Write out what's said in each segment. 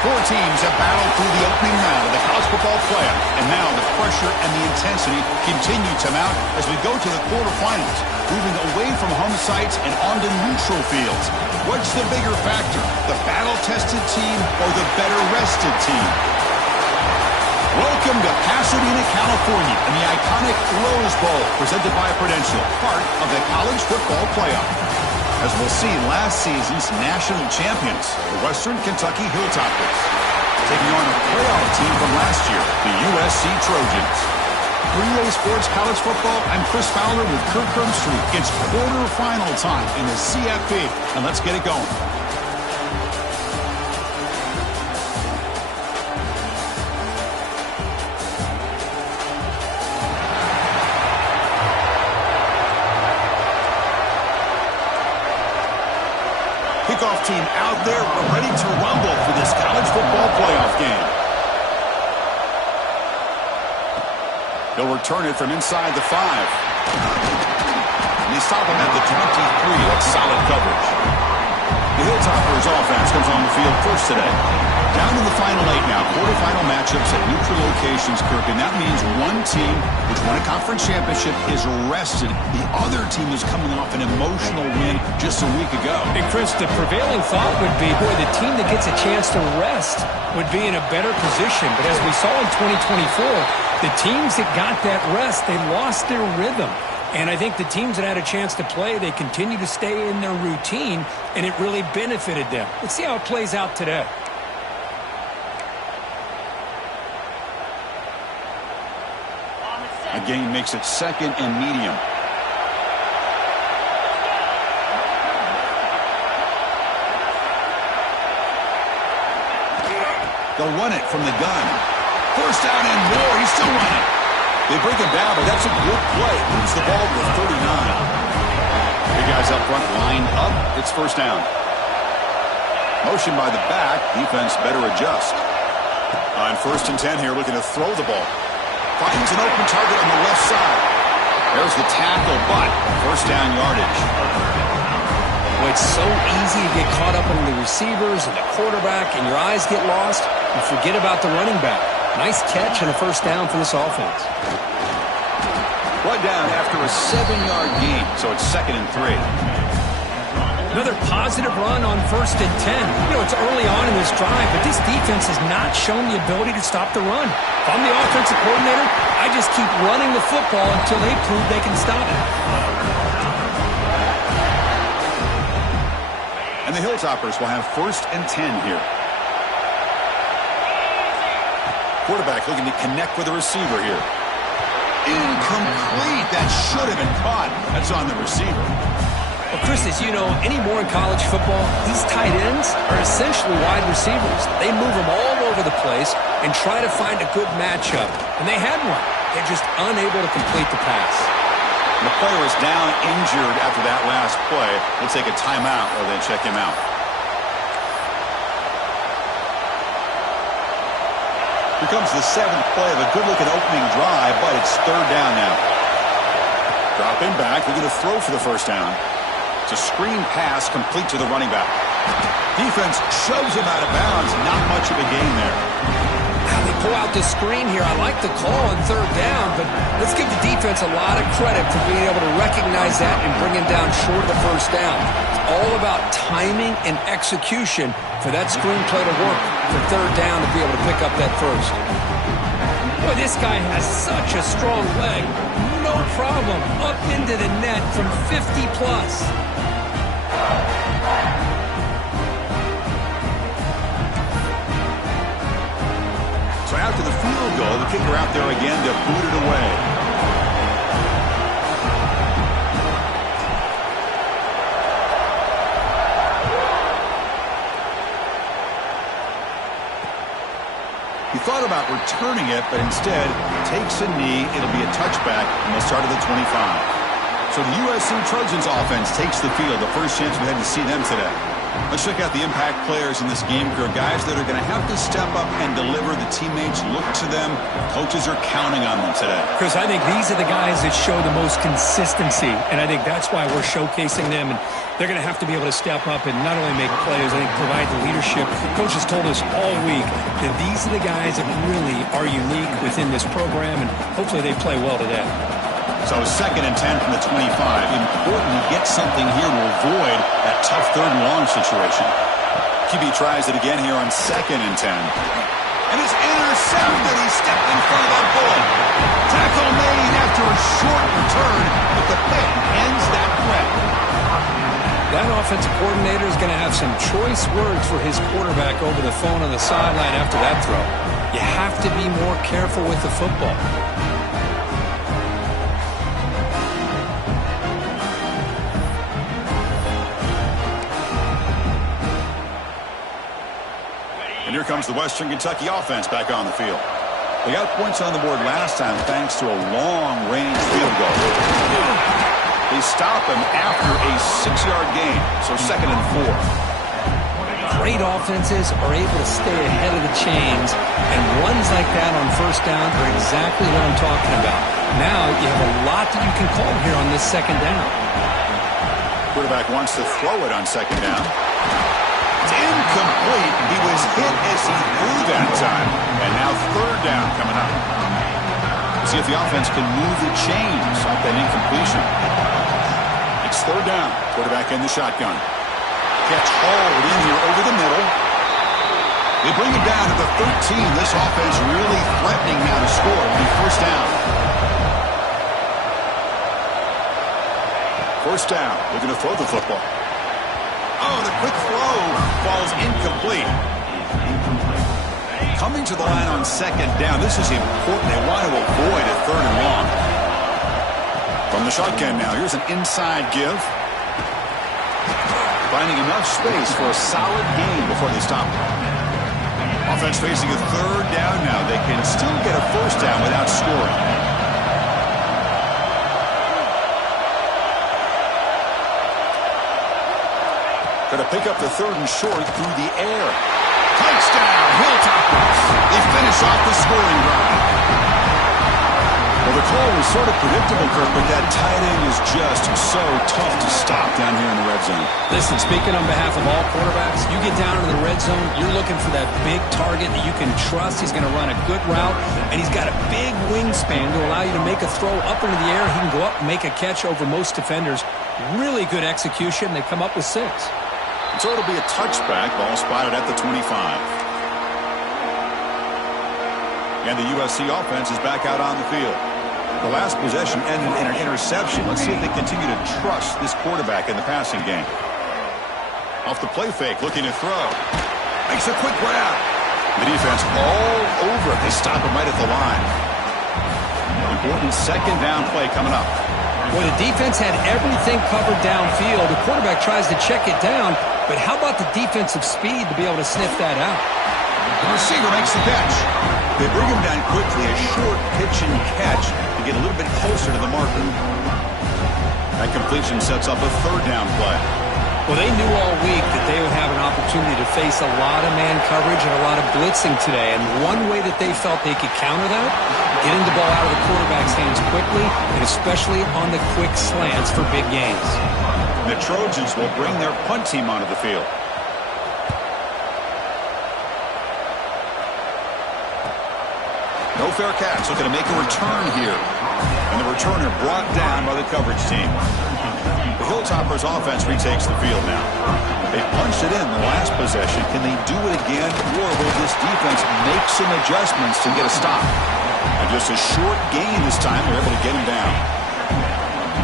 Four teams have battled through the opening round of the college football playoff, and now the pressure and the intensity continue to mount as we go to the quarterfinals, moving away from home sites and onto neutral fields. What's the bigger factor, the battle-tested team or the better-rested team? Welcome to Pasadena, California, and the iconic Rose Bowl, presented by Prudential, part of the college football playoff. As we'll see, last season's national champions, the Western Kentucky Hilltoppers, taking on a playoff team from last year, the USC Trojans. For EA Sports College Football, I'm Chris Fowler with Kirk Herbstreit. It's quarterfinal time in the CFP, and let's get it going. Kickoff team out there, ready to rumble for this college football playoff game. They'll return it from inside the 5. And they stop him at the 23. That's solid coverage. The Hilltoppers offense comes on the field first today. Down to the final 8 now. Quarterfinal matchups at neutral locations, Kirk. And that means one team which won a conference championship is rested. The other team is coming off an emotional win just a week ago. And Chris, the prevailing thought would be, boy, the team that gets a chance to rest would be in a better position. But as we saw in 2024, the teams that got that rest, they lost their rhythm. And I think the teams that had a chance to play, they continue to stay in their routine, and it really benefited them. Let's see how it plays out today. A gain makes it second and medium. They'll run it from the gun. First down and more. He's still running. They break him down, but that's a good play. Moves the ball to 39. Big guys up front lined up. It's first down. Motion by the back. Defense better adjust. On 1st and 10 here, looking to throw the ball. Finds an open target on the left side. There's the tackle, but first down yardage. Well, it's so easy to get caught up on the receivers and the quarterback, and your eyes get lost. You forget about the running back. Nice catch and a first down for this offense. One down after a 7-yard gain, so it's 2nd and 3. Another positive run on 1st and 10. You know, it's early on in this drive, but this defense has not shown the ability to stop the run. If I'm the offensive coordinator, I just keep running the football until they prove they can stop it. And the Hilltoppers will have 1st and 10 here. Quarterback looking to connect with the receiver here. Incomplete. That should have been caught. That's on the receiver. Well, Chris, as you know, anymore in college football, these tight ends are essentially wide receivers. They move them all over the place and try to find a good matchup. And they had one. They're just unable to complete the pass. And the player is down injured after that last play. We'll take a timeout or then check him out. Here comes the 7th play of a good-looking opening drive, but it's 3rd down now. Dropping back, looking to throw for the first down. It's a screen pass complete to the running back. Defense shoves him out of bounds. Not much of a gain there. Now they pull out the screen here. I like the call on 3rd down, but let's give the defense a lot of credit for being able to recognize that and bring him down short of the first down. It's all about timing and execution for that screen play to work for 3rd down to be able to pick up that first. Boy, this guy has such a strong leg. No problem. Up into the net from 50 plus. So after the field goal, the kicker out there again to boot it away. He thought about returning it, but instead takes a knee. It'll be a touchback, and they'll start at the 25. So the USC Trojans offense takes the field. The first chance we had to see them today. Let's check out the impact players in this game. There are guys that are going to have to step up and deliver. The teammates look to them. Coaches are counting on them today. Chris, I think these are the guys that show the most consistency, and I think that's why we're showcasing them. And they're going to have to be able to step up and not only make plays, I think provide the leadership. Coaches told us all week that these are the guys that really are unique within this program, and hopefully they play well today. So 2nd and 10 from the 25. Important to get something here to avoid that tough 3rd and long situation. QB tries it again here on 2nd and 10. And it's intercepted. He stepped in front of that bullet. Tackle made after a short return, but the pick ends that threat. That offensive coordinator is going to have some choice words for his quarterback over the phone on the sideline after that throw. You have to be more careful with the football. And here comes the Western Kentucky offense back on the field. They got points on the board last time thanks to a long-range field goal. They stop him after a 6-yard gain, so 2nd and 4. Great offenses are able to stay ahead of the chains, and runs like that on 1st down are exactly what I'm talking about. Now you have a lot that you can call here on this 2nd down. Quarterback wants to throw it on 2nd down. It's incomplete. He was hit as he threw that time. And now 3rd down coming up. See if the offense can move the chains off that incompletion. It's 3rd down. Quarterback in the shotgun. Catch hauled in here over the middle. They bring it down to the 13. This offense really threatening now to score on 1st down. 1st down. Looking to throw the football. Oh, the quick throw falls incomplete. Coming to the line on 2nd down. This is important. They want to avoid a 3rd and long. From the shotgun now, here's an inside give. Finding enough space for a solid gain before they stop it. Offense facing a 3rd down now. They can still get a 1st down without scoring. Going to pick up the 3rd and short through the air. Touchdown, Hilltoppers. They finish off the scoring drive. Well, the call was sort of predictable, Kirk, but that tight end is just so tough to stop down here in the red zone. Listen, speaking on behalf of all quarterbacks, you get down in the red zone, you're looking for that big target that you can trust. He's going to run a good route, and he's got a big wingspan to allow you to make a throw up into the air. He can go up and make a catch over most defenders. Really good execution. They come up with 6. So it'll be a touchback. Ball spotted at the 25. And the USC offense is back out on the field. The last possession ended in an interception. Let's see if they continue to trust this quarterback in the passing game. Off the play fake, looking to throw. Makes a quick grab. The defense all over it. They stop him right at the line. Important 2nd down play coming up. Well, the defense had everything covered downfield. The quarterback tries to check it down, but how about the defensive speed to be able to sniff that out? The receiver makes the catch. They bring him down quickly, a short pitch and catch to get a little bit closer to the marker. That completion sets up a 3rd down play. Well, they knew all week that they would have an opportunity to face a lot of man coverage and a lot of blitzing today. And one way that they felt they could counter that, getting the ball out of the quarterback's hands quickly, and especially on the quick slants for big gains. The Trojans will bring their punt team onto the field. No fair catch. Looking to make a return here. And the returner brought down by the coverage team. The Hilltoppers offense retakes the field now. They punched it in the last possession. Can they do it again, or will this defense make some adjustments to get a stop? And just a short gain this time. They're able to get him down.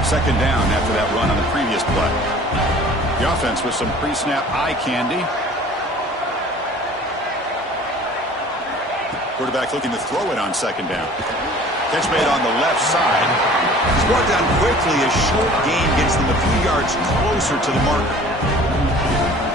2nd down after that run on the previous play. The offense with some pre-snap eye candy. Quarterback looking to throw it on 2nd down. Catch made on the left side. He's brought down quickly. A short gain gets them a few yards closer to the marker.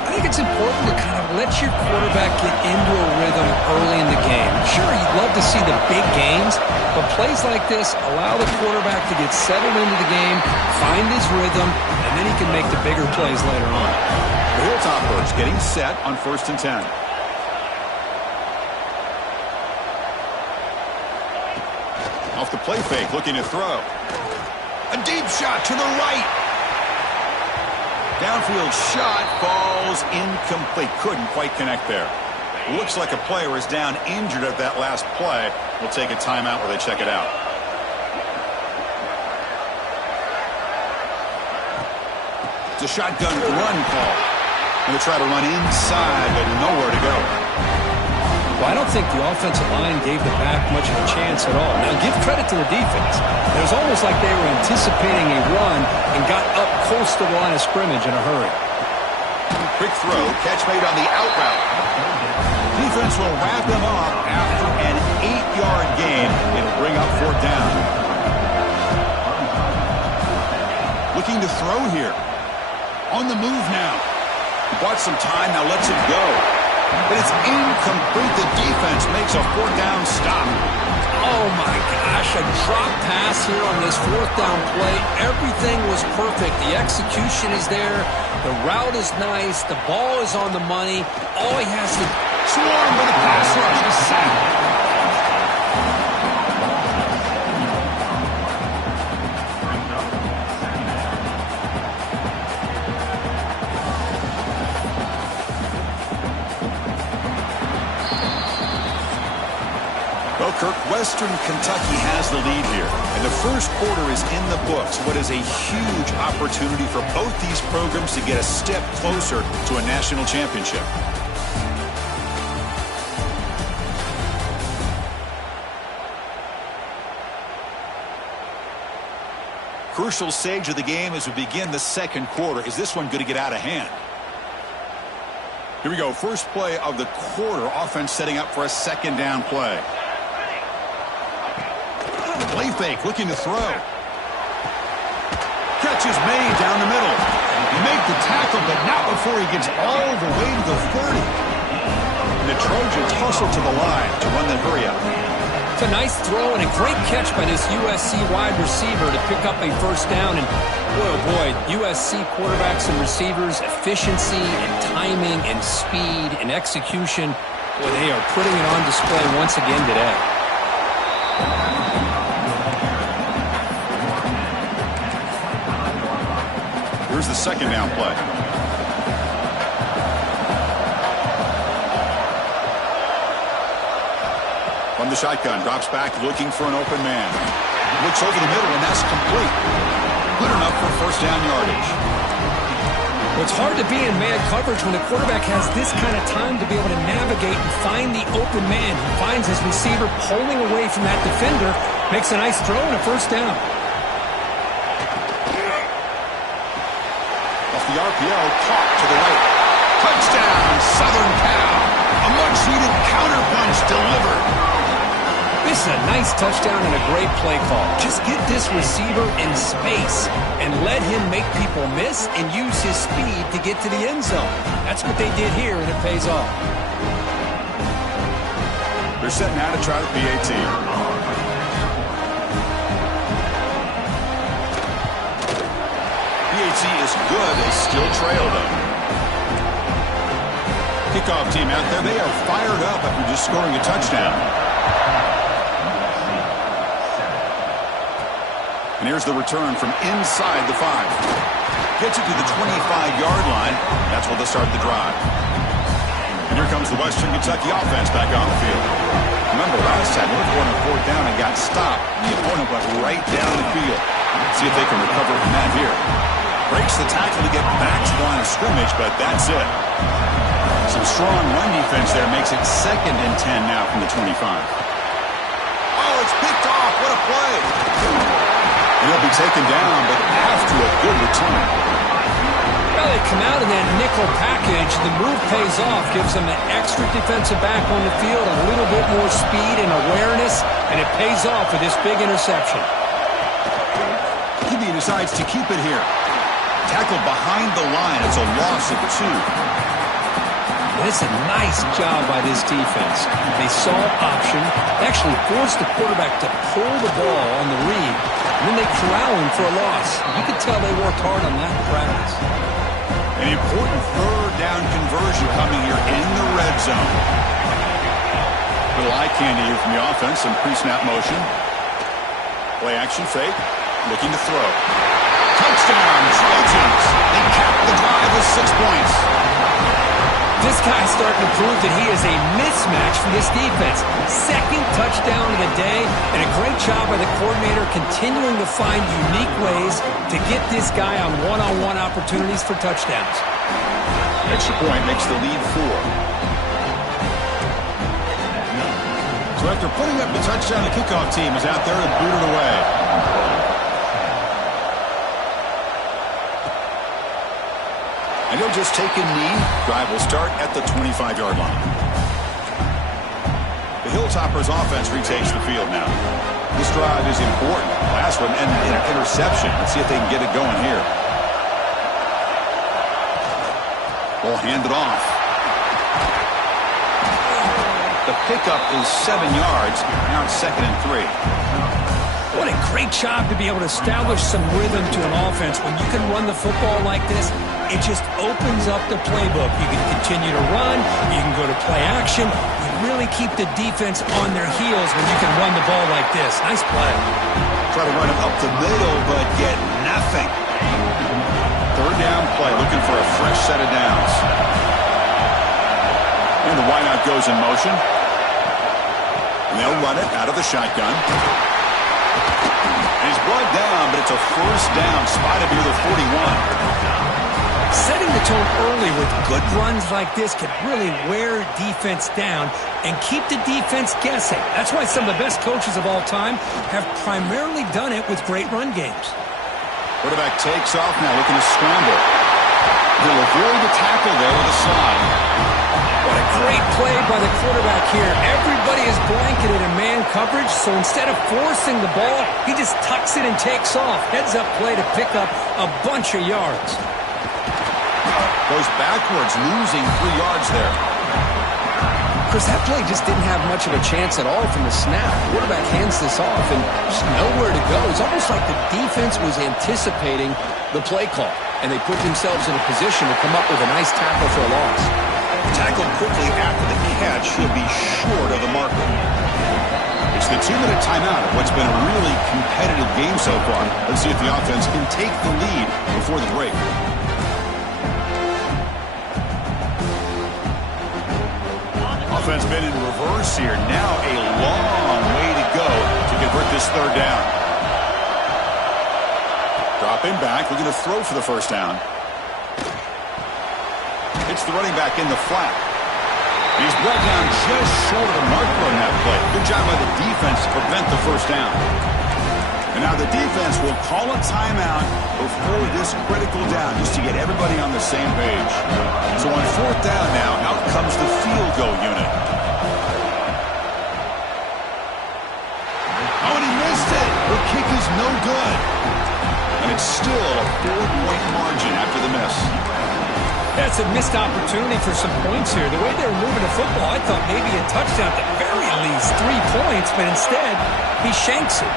I think it's important to kind of let your quarterback get into a rhythm early in the game. Sure, you'd love to see the big gains, but plays like this allow the quarterback to get settled into the game, find his rhythm, and then he can make the bigger plays later on. The Hilltoppers getting set on 1st and 10. Off the play fake, looking to throw. A deep shot to the right. Downfield shot falls incomplete. Couldn't quite connect there. Looks like a player is down injured at that last play. We'll take a timeout while they check it out. It's a shotgun run call. Going to try to run inside, but nowhere to go. Well, I don't think the offensive line gave the back much of a chance at all. Now, give credit to the defense. It was almost like they were anticipating a run and got up close to the line of scrimmage in a hurry. Quick throw, catch made on the out route. Defense will wrap him up after an 8-yard gain. It'll bring up 4th down. Looking to throw here. On the move now. Bought some time, now lets it go. But it's incomplete. The defense makes a 4th down stop. Oh, my gosh, a drop pass here on this 4th down play. Everything was perfect. The execution is there. The route is nice. The ball is on the money. All he has to swarm with a pass rush. He's sacked. Well, Kirk, Western Kentucky has the lead here, and the first quarter is in the books. What is a huge opportunity for both these programs to get a step closer to a national championship. Crucial stage of the game as we begin the second quarter. Is this one going to get out of hand? Here we go. First play of the quarter. Offense setting up for a 2nd down play. Play fake, looking to throw. Catch is made down the middle. He made the tackle, but not before he gets all the way to the 30. And the Trojans hustle to the line to run the hurry up. It's a nice throw and a great catch by this USC wide receiver to pick up a 1st down. And boy, oh boy, USC quarterbacks and receivers, efficiency and timing and speed and execution. Boy, they are putting it on display once again today. Here's the 2nd down play. From the shotgun, drops back looking for an open man. Looks over the middle, and that's complete. Good enough for 1st down yardage. Well, it's hard to be in man coverage when the quarterback has this kind of time to be able to navigate and find the open man. He finds his receiver pulling away from that defender, makes a nice throw and a 1st down. The RPO caught to the right. Touchdown, Southern Cal. A much-needed counterpunch delivered. This is a nice touchdown and a great play call. Just get this receiver in space and let him make people miss and use his speed to get to the end zone. That's what they did here, and it pays off. They're setting out to try the PAT. Is good. They still trail them. Kickoff team out there. They are fired up after just scoring a touchdown. And here's the return from inside the 5. Gets it to the 25-yard line. That's where they'll start the drive. And here comes the Western Kentucky offense back on the field. Remember last time, they were going on 4th down and got stopped. And the opponent went right down the field. See if they can recover from that here. Breaks the tackle to get back to the line of scrimmage, but that's it. Some strong run defense there makes it 2nd and 10 now from the 25. Oh, it's picked off. What a play. And he'll be taken down, but after a good return. Well, they come out in that nickel package. The move pays off, gives them an extra defensive back on the field, a little bit more speed and awareness, and it pays off with this big interception. He decides to keep it here. Tackled behind the line. It's a loss of 2. It's a nice job by this defense. They saw option, actually forced the quarterback to pull the ball on the read, and then they corral him for a loss. You could tell they worked hard on that in practice. An important third down conversion coming here in the red zone. Little eye candy here from the offense. Some pre-snap motion. Play action fake. Looking to throw. Touchdown, Trojans. They capped the drive with 6 points. This guy's starting to prove that he is a mismatch for this defense. Second touchdown of the day, and a great job by the coordinator continuing to find unique ways to get this guy on one-on-one opportunities for touchdowns. Extra point makes the lead 4. So after putting up the touchdown, the kickoff team is out there to boot it away. And he'll just take a knee. Drive will start at the 25-yard line. The Hilltoppers offense retakes the field now. This drive is important. Last one ended in an interception. Let's see if they can get it going here. Ball handed off. The pickup is 7 yards. Now it's 2nd and 3. What a great job to be able to establish some rhythm to an offense. When you can run the football like this, it just opens up the playbook. You can continue to run. You can go to play action. You really keep the defense on their heels when you can run the ball like this. Nice play. Try to run it up the middle, but get nothing. Third down play, looking for a fresh set of downs. And the wideout goes in motion. And they'll run it out of the shotgun. And he's brought down, but it's a first down, spotted near the 41. Setting the tone early with good runs like this can really wear defense down and keep the defense guessing. That's why some of the best coaches of all time have primarily done it with great run games. Quarterback takes off now, looking to scramble. He'll avoid the tackle there with a slide. What a great play by the quarterback here. Everybody is blanketed in man coverage, so instead of forcing the ball, he just tucks it and takes off. Heads-up play to pick up a bunch of yards. Goes backwards, losing 3 yards there. Chris, that play just didn't have much of a chance at all from the snap. Quarterback hands this off and just nowhere to go. It's almost like the defense was anticipating the play call, and they put themselves in a position to come up with a nice tackle for a loss. Tackled quickly after the catch. He'll be short of the marker. It's the 2-minute timeout of what's been a really competitive game so far. Let's see if the offense can take the lead before the break. Offense been in reverse here. Now a long way to go to convert this third down. Dropping back, looking to throw for the first down. It's the running back in the flat. He's brought down just short of the marker on that play. Good job by the defense to prevent the first down. And now the defense will call a timeout before this critical down, just to get everybody on the same page. So on fourth down now, out comes the field goal unit. Oh, and he missed it. The kick is no good. And it's still a 4-point margin after the miss. That's a missed opportunity for some points here. The way they were moving the football, I thought maybe a touchdown at the very least, 3 points, but instead, he shanks it.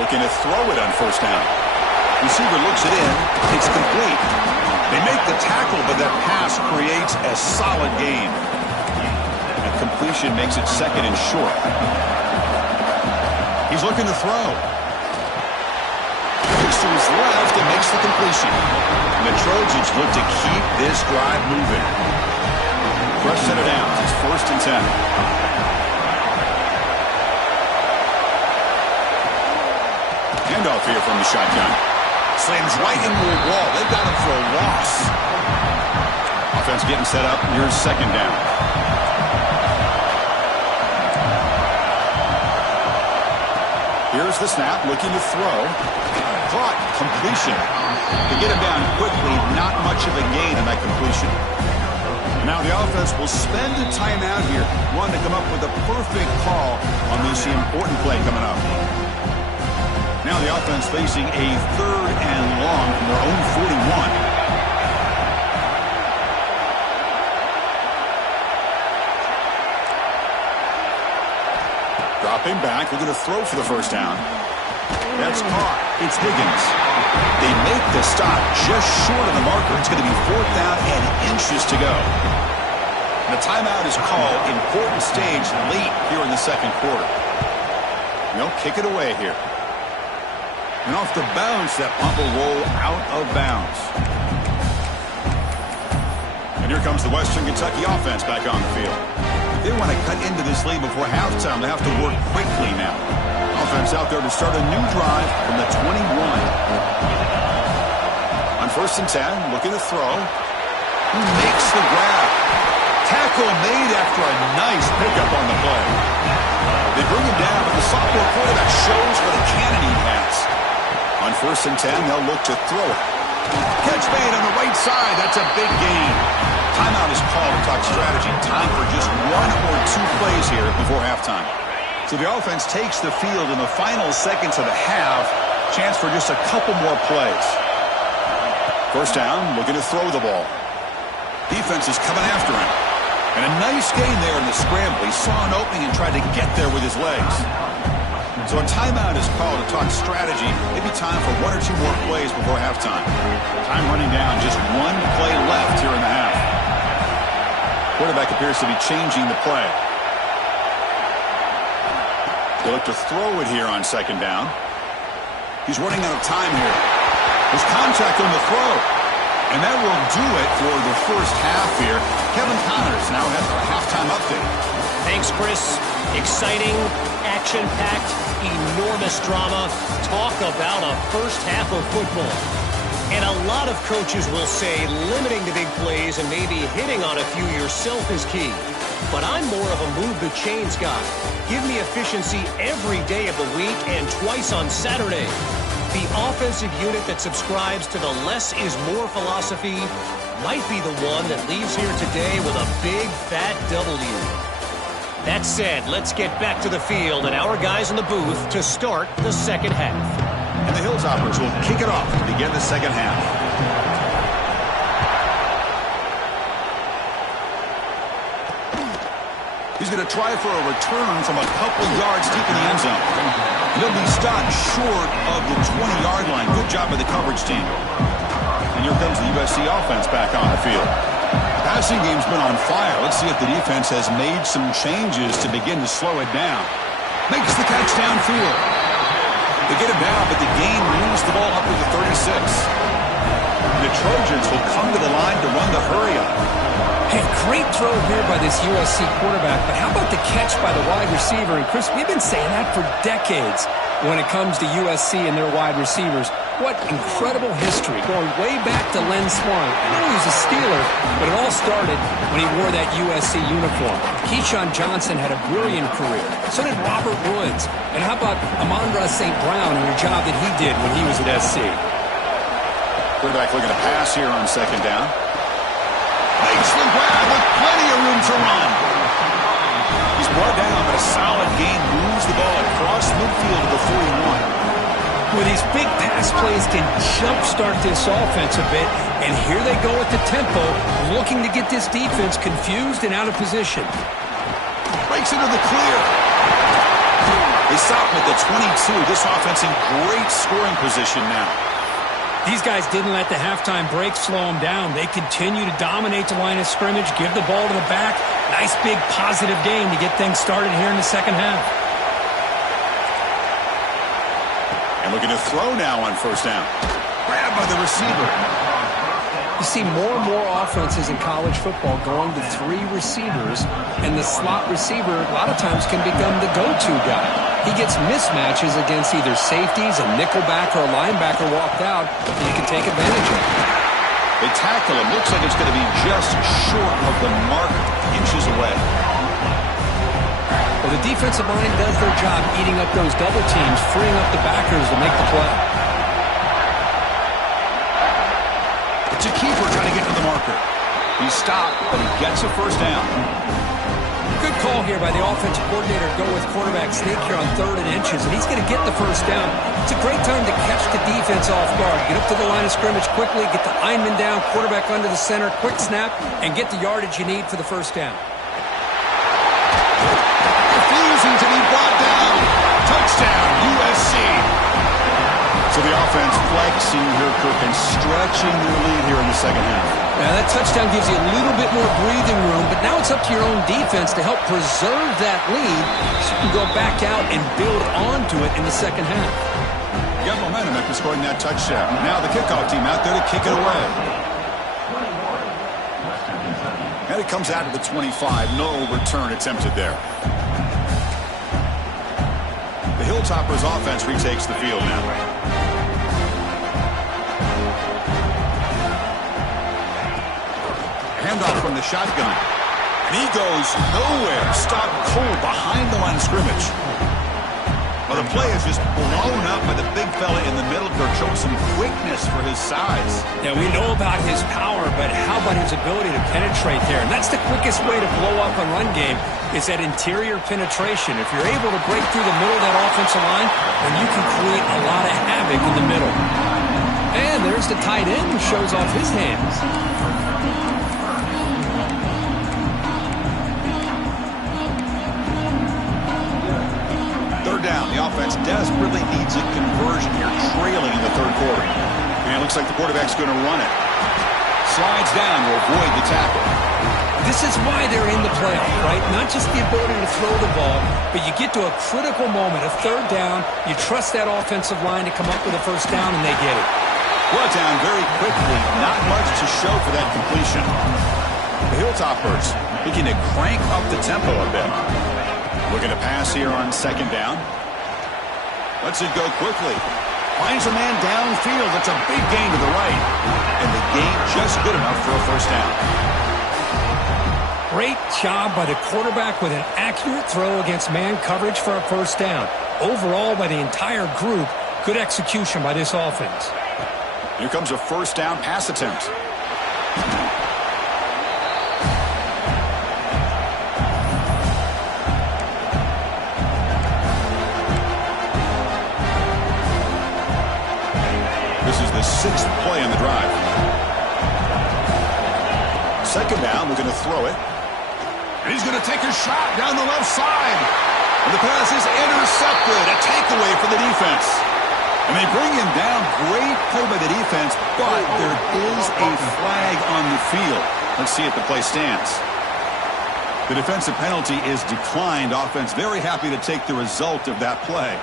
Looking to throw it on first down. Receiver looks it in. It's complete. They make the tackle, but that pass creates a solid gain. And completion makes it 2nd and short. He's looking to throw. Looks to his left and makes the completion. And the Trojans look to keep this drive moving. Fresh set of downs. It's 1st and 10. Handoff here from the shotgun. Slams right into a wall. They've got him for a loss. Offense getting set up. Here's 2nd down. Here's the snap. Looking to throw. Caught. Completion. To get him down quickly, not much of a gain in that completion. Now the offense will spend a timeout here. One to come up with a perfect call on this important play coming up. Now the offense facing a 3rd and long from their own 41. Dropping back, looking to throw for the first down. That's caught. It's Higgins. They make the stop just short of the marker. It's going to be 4th down and inches to go. And the timeout is called. Important stage late here in the second quarter. They'll kick it away here. And off the bounce, that punt will roll out of bounds. And here comes the Western Kentucky offense back on the field. If they want to cut into this lead before halftime, they have to work quickly now. Offense out there to start a new drive from the 21. On 1st and 10, looking to throw. Who makes the grab? Tackle made after a nice pickup on the play. They bring him down, but the sophomore quarterback shows what a cannon he has. On 1st and 10, they'll look to throw it. Catch made on the right side. That's a big gain. Timeout is called to talk strategy. Time for just 1 or 2 plays here before halftime. So the offense takes the field in the final seconds of the half. Chance for just a couple more plays. 1st down, looking to throw the ball. Defense is coming after him. And a nice gain there in the scramble. He saw an opening and tried to get there with his legs. So a timeout is called to talk strategy. Maybe time for 1 or 2 more plays before halftime. Time running down. Just 1 play left here in the half. Quarterback appears to be changing the play. They look to throw it here on 2nd down. He's running out of time here. There's contact on the throw. And that will do it for the first half here. Kevin Connors now has our halftime update. Thanks, Chris. Exciting, action-packed, enormous drama. Talk about a first half of football. And a lot of coaches will say limiting the big plays and maybe hitting on a few yourself is key. But I'm more of a move the chains guy. Give me efficiency every day of the week and twice on Saturday. The offensive unit that subscribes to the less is more philosophy might be the one that leaves here today with a big, fat W. That said, let's get back to the field and our guys in the booth to start the second half. And the Hilltoppers will kick it off to begin the second half. He's going to try for a return from a couple yards deep in the end zone. He'll be stopped short of the 20-yard line. Good job by the coverage team. And here comes the USC offense back on the field. The passing game's been on fire. Let's see if the defense has made some changes to begin to slow it down. Makes the catch downfield. They get him down, but the game moves the ball up to the 36. The Trojans will come to the line to run the hurry-up. Hey, great throw here by this USC quarterback, but how about the catch by the wide receiver? And, Chris, we've been saying that for decades when it comes to USC and their wide receivers. What incredible history, going way back to Len Swan. I know he was a Steeler, but it all started when he wore that USC uniform. Keyshawn Johnson had a brilliant career. So did Robert Woods. And how about Amon-Ra St. Brown and the job that he did when he was at SC? Quarterback looking to pass here on 2nd down. Makes the grab with plenty of room to run. He's brought down, but a solid gain moves the ball across midfield to the 41. Well, these big pass plays can jumpstart this offense a bit, and here they go at the tempo, looking to get this defense confused and out of position. Breaks into the clear. They stop him at the 22. This offense in great scoring position now. These guys didn't let the halftime break slow them down. They continue to dominate the line of scrimmage, give the ball to the back. Nice big positive gain to get things started here in the second half. And looking to throw now on 1st down. Grab by the receiver. You see more and more offenses in college football going to 3 receivers, and the slot receiver a lot of times can become the go-to guy. He gets mismatches against either safeties, a nickelback, or a linebacker walked out, and he can take advantage of it. They tackle him. Looks like it's going to be just short of the mark, inches away. Well, the defensive line does their job eating up those double teams, freeing up the backers to make the play. It's a keeper trying to get to the marker. He's stopped, but he gets a 1st down. Good call here by the offensive coordinator to go with quarterback sneak here on 3rd and inches, and he's going to get the 1st down. It's a great time to catch the defense off guard. Get up to the line of scrimmage quickly, get the lineman down, quarterback under the center, quick snap, and get the yardage you need for the 1st down. Refusing to be brought down. Touchdown, USC. So the offense flexing here, Kirk, and stretching their lead here in the second half. Now that touchdown gives you a little bit more breathing room, but now it's up to your own defense to help preserve that lead so you can go back out and build onto it in the second half. You got momentum after scoring that touchdown. Now the kickoff team out there to kick it away. And it comes out to the 25. No return attempted there. The Hilltoppers offense retakes the field now. Handoff from the shotgun. And he goes nowhere. Stopped cold behind the line of scrimmage. Well, the play is just blown up by the big fella in the middle. Kirk showing some quickness for his size. Yeah, we know about his power, but how about his ability to penetrate there? And that's the quickest way to blow up a run game is that interior penetration. If you're able to break through the middle of that offensive line, then you can create a lot of havoc in the middle. And there's the tight end who shows off his hands. Down. The offense desperately needs a conversion here, trailing in the third quarter. And it looks like the quarterback's going to run it. Slides down to avoid the tackle. This is why they're in the playoff, right? Not just the ability to throw the ball, but you get to a critical moment, a third down, you trust that offensive line to come up with a first down, and they get it. Brought down very quickly. Not much to show for that completion. The Hilltoppers begin to crank up the tempo a bit. Looking to pass here on second down. Lets it go quickly. Finds a man downfield. It's a big gain to the right. And the gain just good enough for a first down. Great job by the quarterback with an accurate throw against man coverage for a first down. Overall, by the entire group, good execution by this offense. Here comes a first down pass attempt. This is the sixth play on the drive. Second down, we're going to throw it. And he's going to take a shot down the left side. And the pass is intercepted. A takeaway for the defense. And they bring him down. Great play by the defense, but there is a flag on the field. Let's see if the play stands. The defensive penalty is declined. Offense very happy to take the result of that play.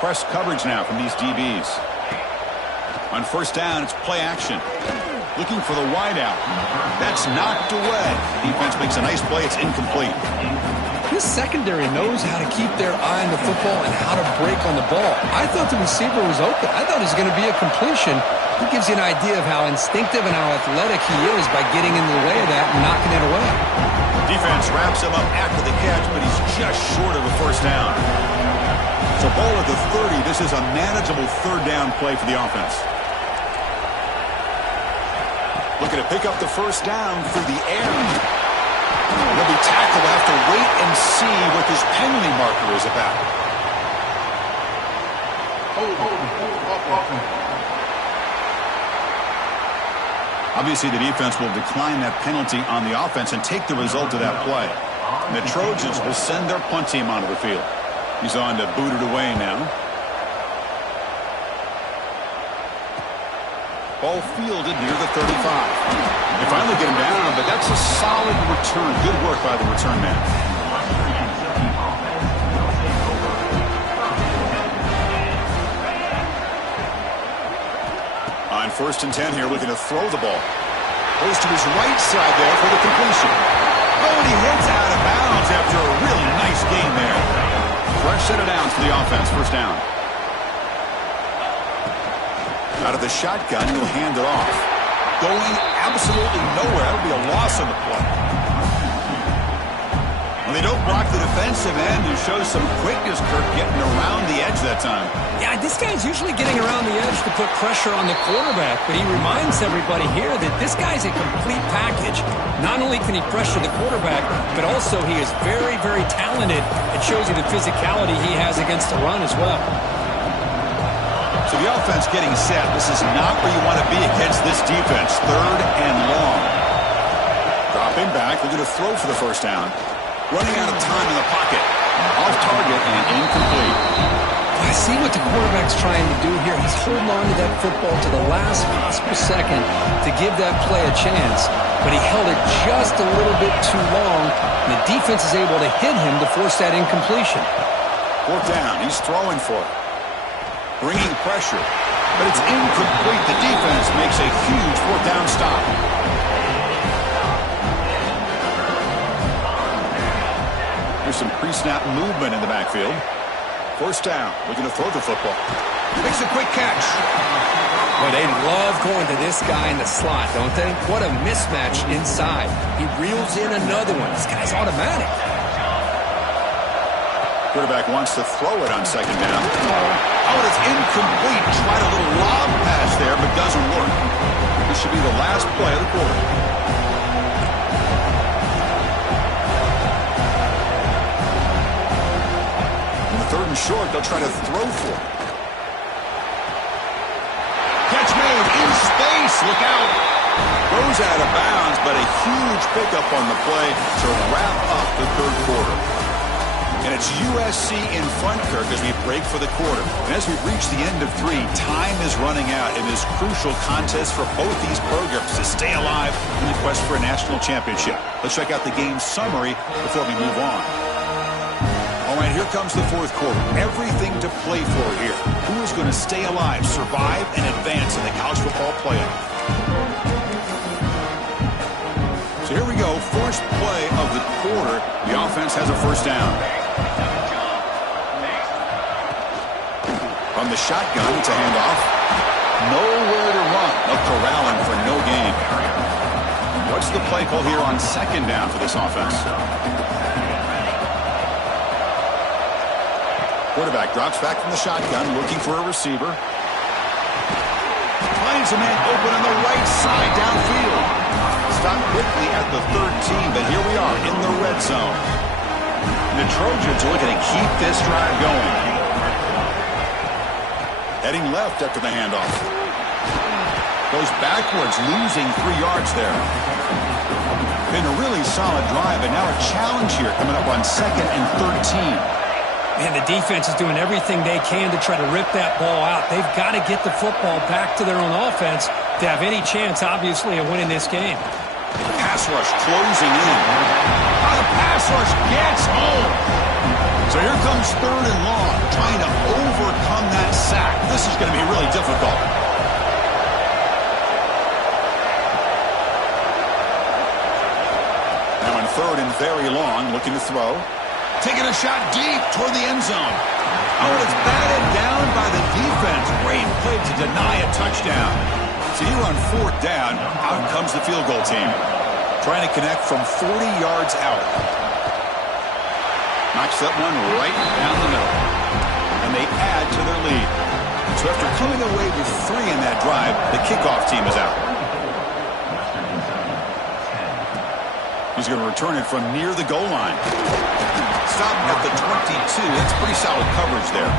Press coverage now from these DBs. On first down, it's play action. Looking for the wideout. That's knocked away. Defense makes a nice play. It's incomplete. This secondary knows how to keep their eye on the football and how to break on the ball. I thought the receiver was open. I thought it was going to be a completion. It gives you an idea of how instinctive and how athletic he is by getting in the way of that and knocking it away. Defense wraps him up after the catch, but he's just short of a first down. So ball at the 30. This is a manageable third down play for the offense. Looking to pick up the first down through the air. He'll be tackled. We'll have to wait and see what this penalty marker is about. Obviously, the defense will decline that penalty on the offense and take the result of that play. And the Trojans will send their punt team onto the field. He's on to boot it away now. Ball fielded near the 35. They finally get him down, but that's a solid return. Good work by the return man. On first and 10 here, looking to throw the ball. Goes to his right side there for the completion. Oh, and he heads out of bounds after a really nice gain there. Fresh set of downs for the offense. First down. Out of the shotgun, he'll hand it off. Going absolutely nowhere. That'll be a loss on the play. Well, they don't block the defensive end, who shows some quickness, Kirk, getting around the edge that time. Yeah, this guy's usually getting around the edge to put pressure on the quarterback, but he reminds everybody here that this guy's a complete package. Not only can he pressure the quarterback, but also he is very, very talented. It shows you the physicality he has against the run as well. So the offense getting set. This is not where you want to be against this defense. Third and long. Dropping back. They're going to throw for the first down. Running out of time in the pocket. Off target and incomplete. I see what the quarterback's trying to do here. He's holding on to that football to the last possible second to give that play a chance, but he held it just a little bit too long, and the defense is able to hit him to force that incompletion. Fourth down, he's throwing for it. Bringing pressure, but it's incomplete. The defense makes a huge fourth down stop. There's some pre-snap movement in the backfield. First down, looking to throw the football. Makes a quick catch. Well, they love going to this guy in the slot, don't they? What a mismatch inside. He reels in another one. This guy's automatic. Quarterback wants to throw it on second down. Oh, and it's incomplete. Tried a little lob pass there, but doesn't work. This should be the last play of the quarter. In the third and short, they'll try to throw for it. Catch made in space. Look out. Goes out of bounds, but a huge pickup on the play to wrap up the third quarter. And it's USC in front, Kirk, as we break for the quarter. And as we reach the end of 3, time is running out in this crucial contest for both these programs to stay alive in the quest for a national championship. Let's check out the game summary before we move on. All right, here comes the fourth quarter. Everything to play for here. Who is going to stay alive, survive, and advance in the college football playoff? So here we go. First play of the quarter. The offense has a first down. From the shotgun, it's a handoff. Nowhere to run. A corralling for no gain. What's the play call here on second down for this offense? Quarterback drops back from the shotgun, looking for a receiver. Finds a man open on the right side downfield. Stopped quickly at the 13, but here we are in the red zone. The Trojans are looking to keep this drive going. Heading left after the handoff. Goes backwards, losing 3 yards there. Been a really solid drive, and now a challenge here coming up on second and 13. And the defense is doing everything they can to try to rip that ball out. They've got to get the football back to their own offense to have any chance, obviously, of winning this game. Pass rush closing in. The pass rush gets home. So here comes third and long, trying to overcome that sack. This is going to be really difficult. Now in third and very long, looking to throw. Taking a shot deep toward the end zone. Oh, it's batted down by the defense. Great play to deny a touchdown. So here on fourth down, out comes the field goal team. Trying to connect from 40 yards out. Knocks that one right down the middle. And they add to their lead. So after coming away with 3 in that drive, the kickoff team is out. He's going to return it from near the goal line. Stop at the 22. That's pretty solid coverage there.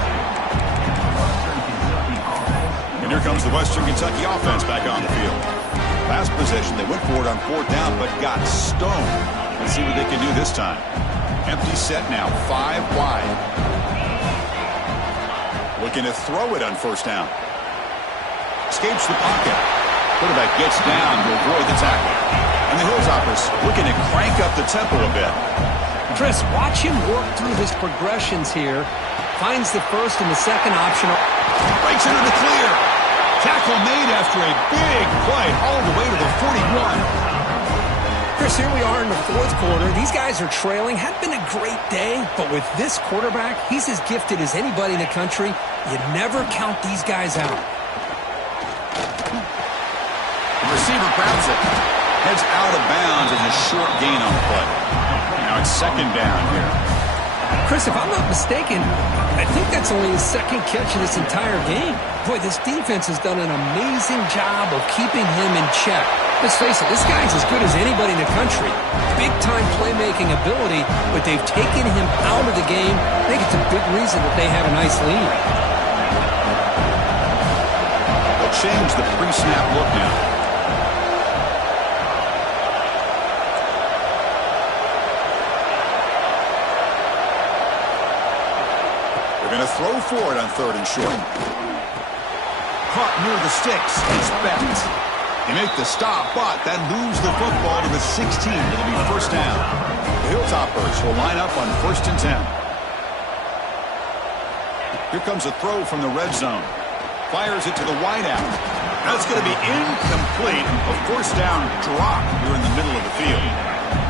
And here comes the Western Kentucky offense back on the field. Last possession, they went for it on fourth down, but got stoned. Let's see what they can do this time. Empty set now, 5 wide. Looking to throw it on first down. Escapes the pocket. Quarterback gets down to avoid the tackle. And the Hilltoppers looking to crank up the tempo a bit. Chris, watch him work through his progressions here. Finds the first and the second option. Breaks into the clear. Tackle made after a big play all the way to the 41. Chris, here we are in the fourth quarter. These guys are trailing. Had been a great day, but with this quarterback, he's as gifted as anybody in the country. You never count these guys out. The receiver grabs it. Heads out of bounds and a short gain on the play. Now it's second down here. Chris, if I'm not mistaken, I think that's only his second catch of this entire game. Boy, this defense has done an amazing job of keeping him in check. Let's face it, this guy's as good as anybody in the country. Big-time playmaking ability, but they've taken him out of the game. I think it's a big reason that they have a nice lead. They'll change the pre-snap look now. for it on 3rd and short. Caught near the sticks. It's Beckett. They make the stop, but that moves the football to the 16. It'll be first down. The Hilltoppers will line up on 1st and 10. Here comes a throw from the red zone. Fires it to the wideout. That's going to be incomplete. A first down drop here in the middle of the field.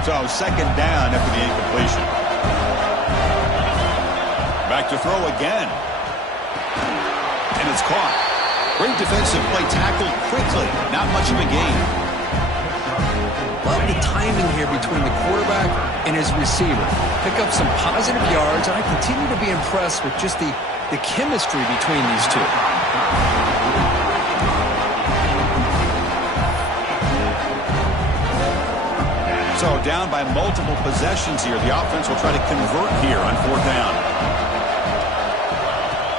So 2nd down after the incompletion. Back to throw again. And it's caught. Great defensive play, tackled quickly. Not much of a gain. Love the timing here between the quarterback and his receiver. Pick up some positive yards, and I continue to be impressed with just the chemistry between these two. So down by multiple possessions here. The offense will try to convert here on 4th down.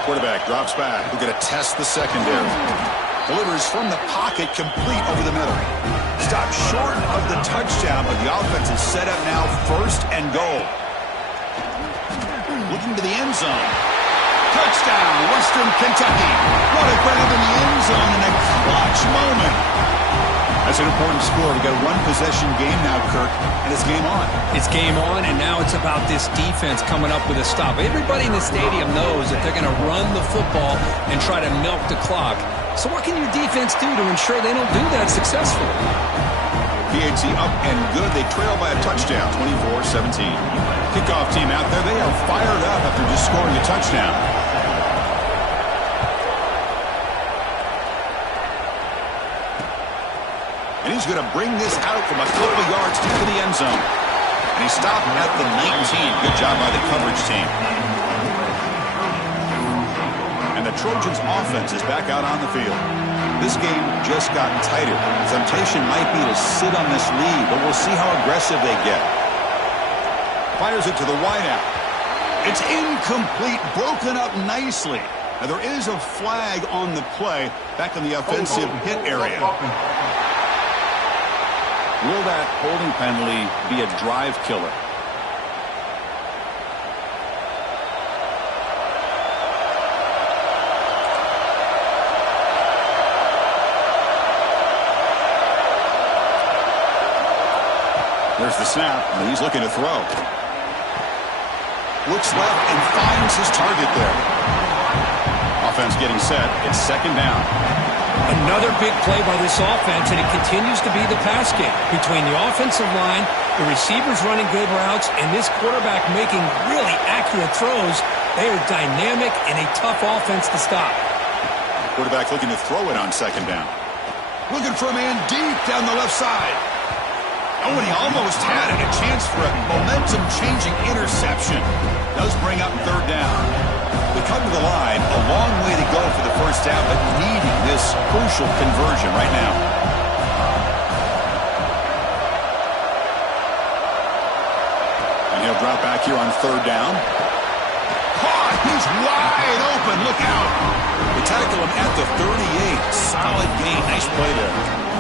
Quarterback drops back. We're going to test the secondary. Delivers from the pocket, complete over the middle. Stopped short of the touchdown, but the offense is set up now 1st and goal. Looking to the end zone. Touchdown, Western Kentucky. What a grab in the end zone in a clutch moment. That's an important score. We've got a 1-possession game now, Kirk, and it's game on. It's game on, and now it's about this defense coming up with a stop. Everybody in the stadium knows that they're going to run the football and try to milk the clock. So what can your defense do to ensure they don't do that successfully? PAT up and good. They trail by a touchdown, 24-17. Kickoff team out there. They are fired up after just scoring a touchdown. And he's going to bring this out from a couple of yards to the end zone. And he stopped at the 19. Good job by the coverage team. And the Trojans' offense is back out on the field. This game just got tighter. The temptation might be to sit on this lead, but we'll see how aggressive they get. Fires it to the wideout. It's incomplete, broken up nicely. Now there is a flag on the play back in the offensive hit area. Will that holding penalty be a drive killer? There's the snap, and he's looking to throw. Looks left and finds his target there. Offense getting set. It's 2nd down. Another big play by this offense, and it continues to be the pass game between the offensive line, the receivers running good routes, and this quarterback making really accurate throws. They are dynamic and a tough offense to stop. Quarterback looking to throw it on 2nd down. Looking for a man deep down the left side. Oh, and he almost had it. A chance for a momentum-changing interception. Does bring up 3rd down. They come to the line, a long way to go for the first down, but needing this crucial conversion right now. And he'll drop back here on 3rd down. Caught! He's wide open. Look out. They tackle him at the 38. Solid gain. Nice play there.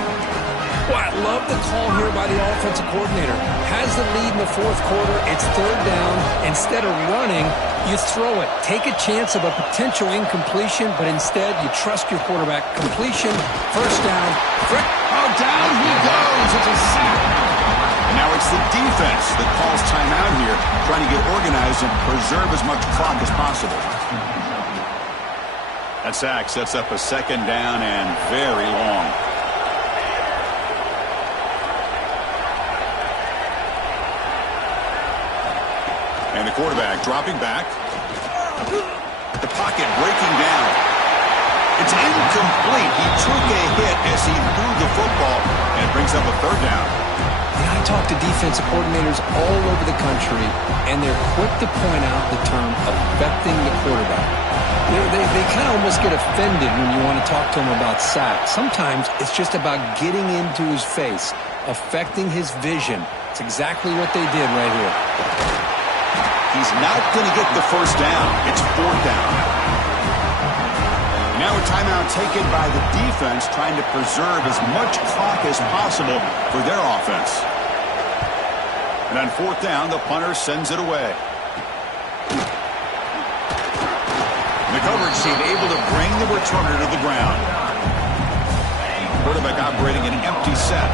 Well, I love the call here by the offensive coordinator. Has the lead in the 4th quarter. It's 3rd down. Instead of running, you throw it. Take a chance of a potential incompletion, but instead you trust your quarterback. Completion, 1st down. Oh, down he goes. It's a sack. And now it's the defense that calls timeout here, trying to get organized and preserve as much clock as possible. That sack sets up a 2nd down and very long. And the quarterback dropping back. The pocket breaking down. It's incomplete. He took a hit as he threw the football, and it brings up a 3rd down. Yeah, I talk to defensive coordinators all over the country, and they're quick to point out the term affecting the quarterback. They kind of almost get offended when you want to talk to them about sacks. Sometimes it's just about getting into his face, affecting his vision. It's exactly what they did right here. He's not going to get the first down. It's 4th down. Now a timeout taken by the defense, trying to preserve as much clock as possible for their offense. And on 4th down, the punter sends it away. The the coverage team able to bring the returner to the ground. Quarterback operating an empty set.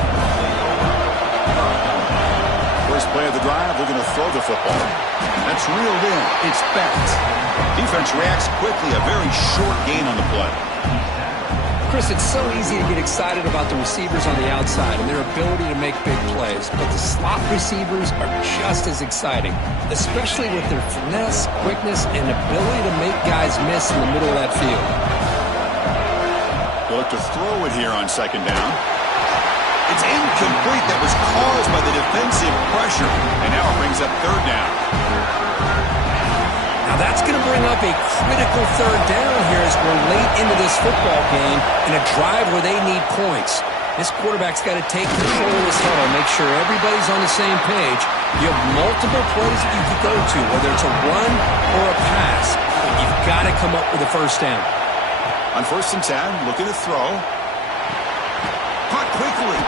First play of the drive, we're going to throw the football. That's reeled in. It's bent. Defense reacts quickly. A very short gain on the play. Chris, it's so easy to get excited about the receivers on the outside and their ability to make big plays, but the slot receivers are just as exciting, especially with their finesse, quickness, and ability to make guys miss in the middle of that field. They'll look to throw it here on second down. It's incomplete. That was caused by the defensive pressure, and now it brings up third down. Now that's going to bring up a critical third down here as we're late into this football game in a drive where they need points. This quarterback's got to take control of this huddle, make sure everybody's on the same page. You have multiple plays that you could go to, whether it's a run or a pass, but you've got to come up with a first down. On 1st and 10, looking to throw. Caught quickly.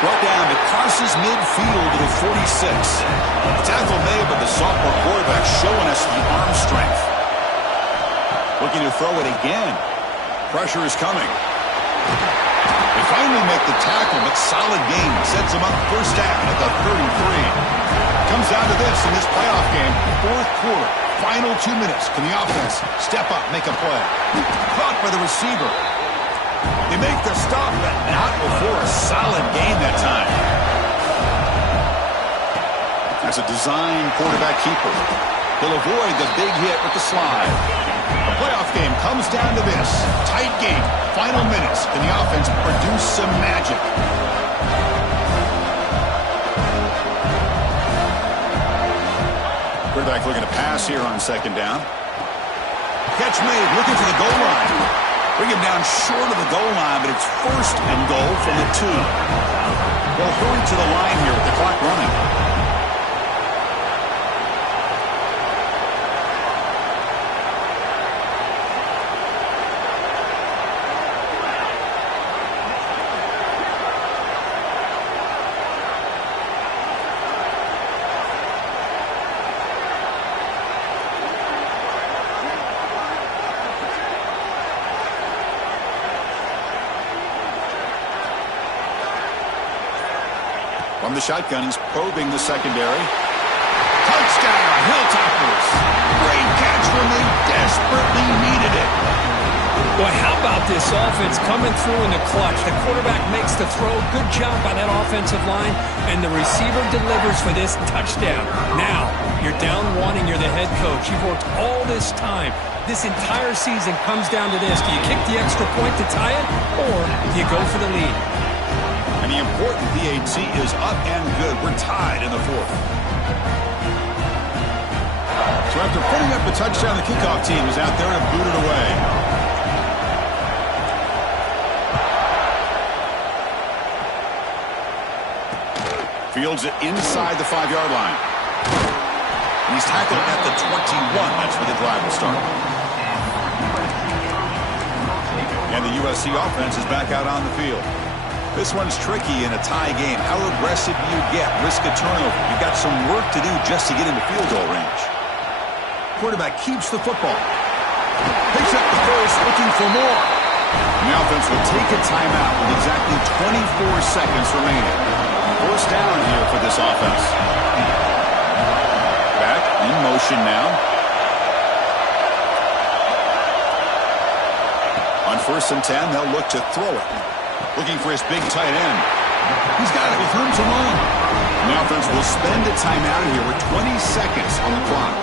Brought down to crosses midfield to the 46. The tackle made by the sophomore quarterback showing us the arm strength. Looking to throw it again. Pressure is coming. They finally make the tackle, but solid gain. Sets them up first down at the 33. Comes down to this in this playoff game. 4th quarter. Final 2 minutes. Can the offense step up, make a play? Caught by the receiver. They make the stop, but not before a solid gain that time. That's a design quarterback keeper. He'll avoid the big hit with the slide. The playoff game comes down to this. Tight game. Final minutes. Can the offense produce some magic? Quarterback looking to pass here on second down. Catch made, looking for the goal line. Bring him down short of the goal line, but it's 1st and goal from the 2. They'll hurry to the line here with the clock running. From the shotgun, he's probing the secondary. Touchdown, Hilltoppers. Great catch when they desperately needed it. Boy, how about this offense coming through in the clutch? The quarterback makes the throw. Good job by that offensive line. And the receiver delivers for this touchdown. Now, you're down 1 and you're the head coach. You've worked all this time. This entire season comes down to this. Do you kick the extra point to tie it, or do you go for the lead? And the important PAT is up and good. We're tied in the 4th. So after putting up the touchdown, the kickoff team is out there to boot it away. Fields it inside the 5-yard line. He's tackled at the 21. That's where the drive will start. And the USC offense is back out on the field. This one's tricky in a tie game. How aggressive do you get? Risk a turnover. You've got some work to do just to get into field goal range. Quarterback keeps the football. Picks up the first, looking for more. The offense will take a timeout with exactly 24 seconds remaining. First down here for this offense. Back in motion now. On 1st and 10, they'll look to throw it. Looking for his big tight end. He's got it with room to run. The offense will spend a timeout here with 20 seconds on the clock.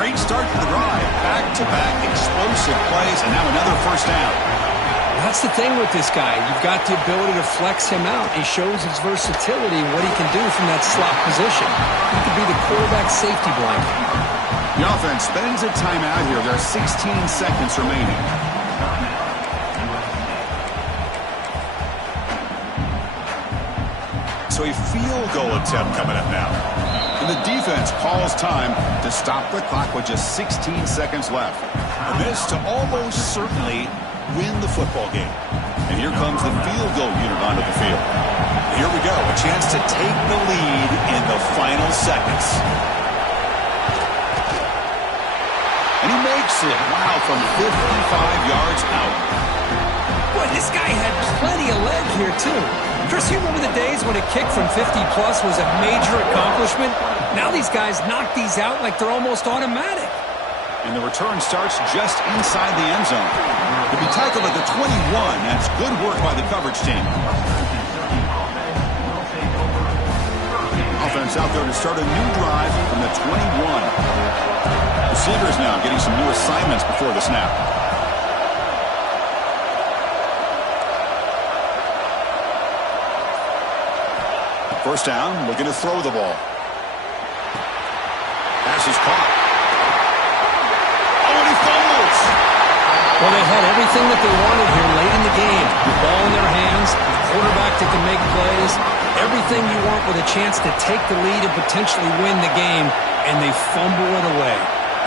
Great start to the drive. Back-to-back explosive plays, and now another first down. That's the thing with this guy. You've got the ability to flex him out. He shows his versatility and what he can do from that slot position. He could be the quarterback safety blanket. The offense spends a timeout here. There are 16 seconds remaining. So a field goal attempt coming up now. And the defense calls time to stop the clock with just 16 seconds left. And this to almost certainly win the football game. And here comes the field goal unit onto the field. Here we go, a chance to take the lead in the final seconds. And he makes it. Wow, from 55 yards out. Boy, this guy had plenty of leg here, too. Chris, you remember the days when a kick from 50-plus was a major accomplishment? Now these guys knock these out like they're almost automatic. And the return starts just inside the end zone. He'll be tackled at the 21. That's good work by the coverage team. Offense out there to start a new drive from the 21. Receivers now getting some new assignments before the snap. First down, looking to throw the ball. Pass is caught. Oh, and he fumbles! Well, they had everything that they wanted here late in the game. The ball in their hands, quarterback that can make plays, everything you want with a chance to take the lead and potentially win the game, and they fumble it away.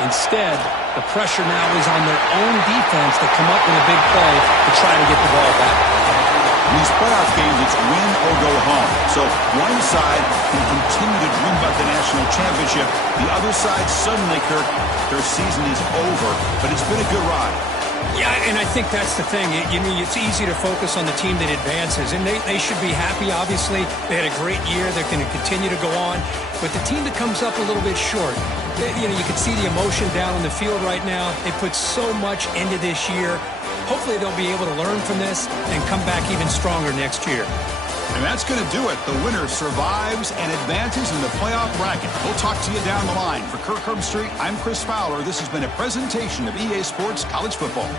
Instead, the pressure now is on their own defense to come up with a big play to try to get the ball back. In these playoff games, it's win or go home. So one side can continue to dream about the national championship. The other side, suddenly, Kirk, their season is over. But it's been a good ride. Yeah, and I think that's the thing. It's easy to focus on the team that advances, and they should be happy, obviously. They had a great year. They're going to continue to go on. But the team that comes up a little bit short, you can see the emotion down on the field right now. They put so much into this year. Hopefully they'll be able to learn from this and come back even stronger next year. And that's going to do it. The winner survives and advances in the playoff bracket. We'll talk to you down the line. For Kirk Herbstreit, I'm Chris Fowler. This has been a presentation of EA Sports College Football.